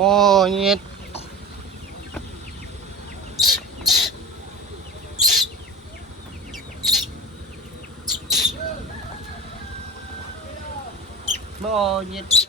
Monyet. Monyet.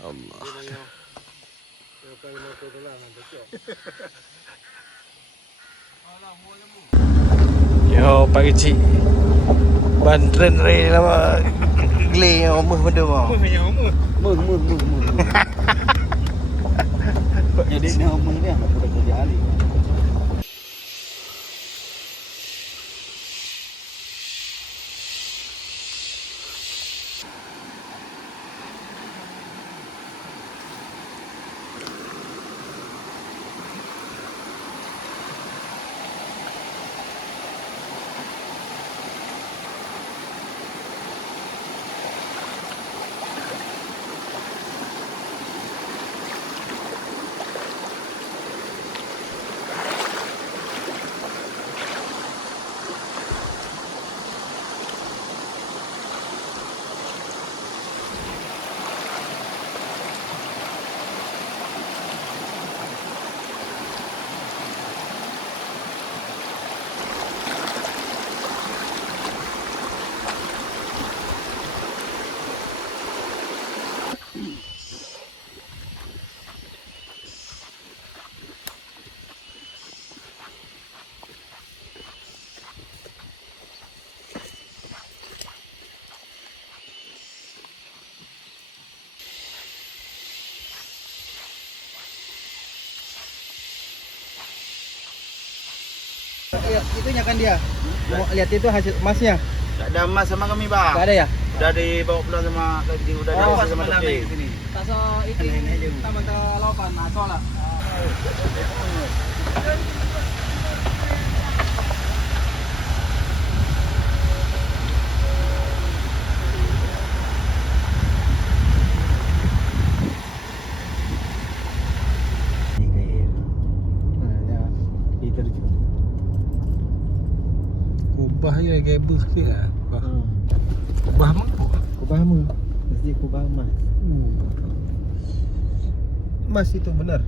Allah. Yo Pak Kecil. Bantren re lama gle omah benda mau. Mừng. Jadi ni omong ni anak budak kerja ahli. Lihat itunya kan dia. Mau lihat itu hasil emasnya. Tak ada emas sama kami, Bang. Tak ada ya? Udah dibawa pulang sama Kadi, udah dibawa sama Topi. Taso itu taman laupan aso lah. Kubah je kabel sikit lah. Kubah apa? Kubah emas. Mesti kubah emas. Emas itu benar.